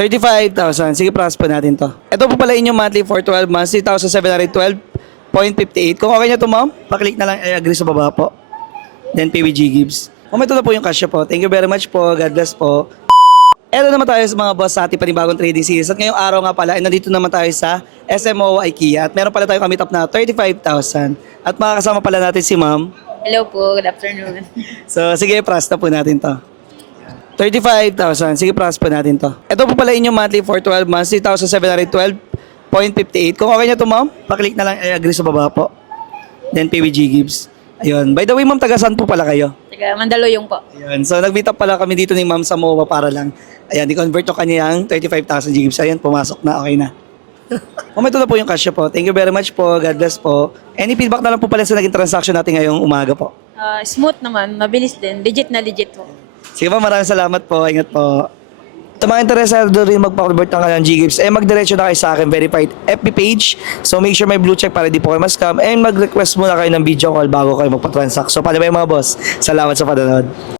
35,000. Sige, process po natin to. Ito po pala inyong monthly for 12 months, 3,712.58. Kung okay nyo to, ma'am, paklik na lang I agree sa baba po. Then PWG Gibbs. Ma'am, ito na po yung cash po. Thank you very much po. God bless po. Eto naman tayo sa mga boss sa ating panibagong trading series. At ngayong araw nga pala, nandito naman tayo sa SMO IKEA. At meron pala tayo kami top na 35,000. At makakasama pala natin si ma'am. Hello po, good afternoon. So, sige, process na po natin to. 35,000. Sige, process po natin to. Ito po pala inyong monthly for 12 months, 3,712.58. Kung okay nyo to, ma'am, paklik na lang I agree sa baba po. Then PWG Gibbs. Ayun. By the way, ma'am, taga saan po pala kayo? Taga Mandaluyong po. Ayun. So, nag-meet up pala kami dito ni ma'am sa MOA para lang. Ayan, i-convert yung kanyang 35,000 Gibbs. Ayun, pumasok na. Okay na. Ma'am, ito na po yung cash po. Thank you very much po. God bless po. Any feedback na lang po pala sa naging transaction natin ngayong umaga po? Smooth naman, mabilis din. Legit na legit po. Sige po, maraming salamat po. Ingat po. Sa mga interesado rin magpa-convert ng kanilang G-Gibbs, magdiretso na kayo sa akin verified FB page. So make sure may blue check para di po kayo ma-scam and mag-request muna kayo ng video call bago kayo magpa-transact. So paano ba yung mga boss? Salamat sa panonood.